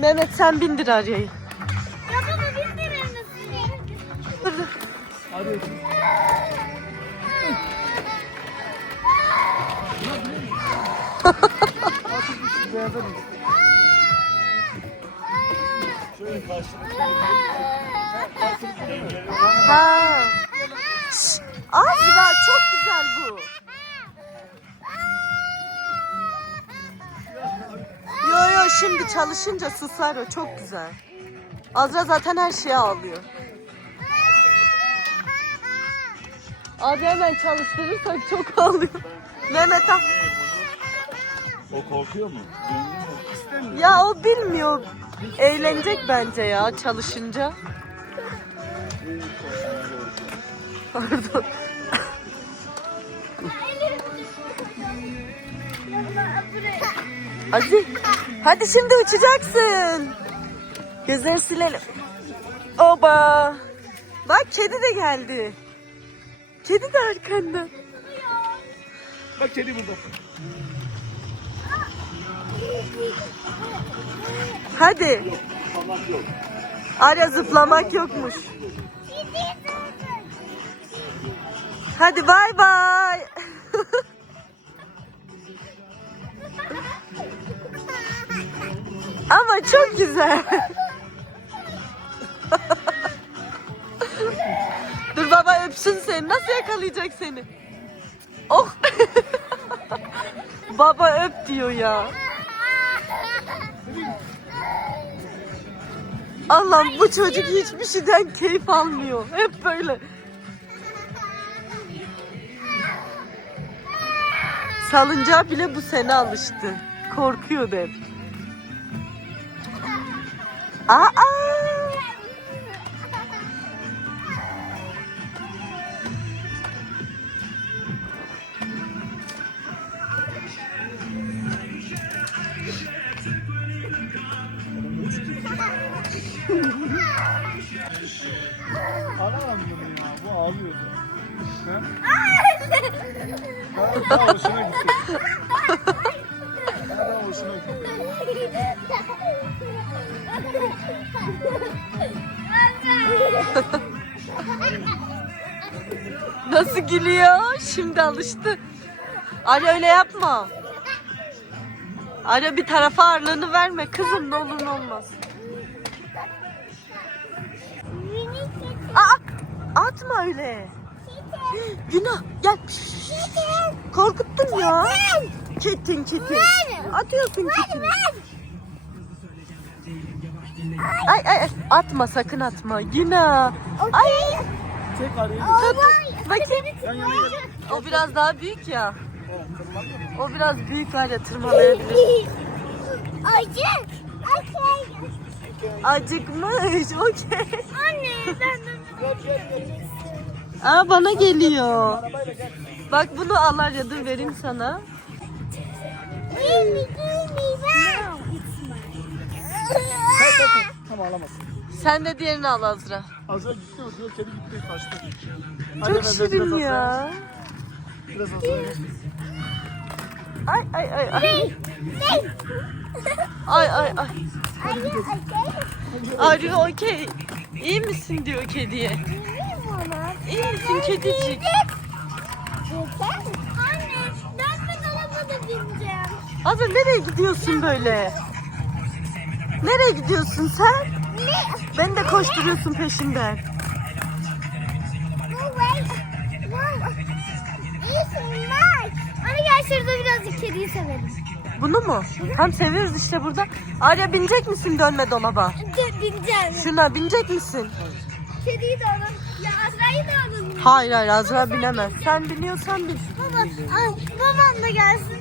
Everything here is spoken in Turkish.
Mehmet sen bindir Arya'yı. Ya baba nasıl? Dur. Ha. Şşş, Azra çok güzel bu. Şimdi çalışınca susar o çok güzel. Azra zaten her şeye ağlıyor. Abi hemen çalıştırırsak çok ağlıyor. Mehmet al. O korkuyor mu? Ya o bilmiyor. Eğlenecek bence ya çalışınca. Pardon. Hadi. Hadi şimdi uçacaksın. Gözleri silelim. Oba. Bak kedi de geldi. Kedi de arkanda. Bak kedi burada. Hadi. Arya zıplamak yokmuş. Hadi bay bay. Ama çok güzel. Dur baba öpsün seni. Nasıl yakalayacak seni? Oh. baba öp diyor ya. Allah'ım bu çocuk hiçbir şeyden keyif almıyor. Hep böyle. Salıncağa bile bu sene alıştı. Korkuyordu hep. Aa! Aramam bunu ya. Bu ağlıyordu. Ha? Daha hoşuna gitti. Nasıl gülüyor? Şimdi alıştı. Arya öyle yapma. Arya bir tarafa ağırlığını verme. Kızım ne olur ne olmaz. Aa, atma öyle. Günah gel. Korkuttun ya. Ketin ketin. Atıyorsun ketin. Ay ay ay. atma sakın atma. Günah. Ay. Çek arayı. Tut. Bakayım. Yan yana gel. O biraz daha büyük ya. O biraz büyük hale tırmalayabilir. Acı. Okey. Acıkmış. Okey. Anne ben. Aa bana geliyor. Bak bunu al ya dur vereyim sana. Give me, give me Tamam alamazsın. Sen de diğerini al Azra. Azra gitti o diyor kedi gitti kaçtı. Çok şirin biraz ya. Biraz Azra'ya. Ay ay ay ay. Ay ay ay. Are you okay? Are you okay? İyi misin diyor kediye. İyiyim ona. İyi misin kedicik? Anne, dönme dolaba da bineceğim. Azra nereye gidiyorsun böyle? Nereye gidiyorsun sen? Ne? Beni de koşturuyorsun bak. Anne gel şurada birazcık kediyi sevelim. Bunu mu? Tam seviyoruz işte burada. Arya binecek misin dönme dolaba? Bineceğim. Şuna binecek misin? Kediyi de alın. Ya Azra'yı da alın. Hayır hayır Azra binemez. Sen biniyorsan bin. Baba, ay, babam da gelsin.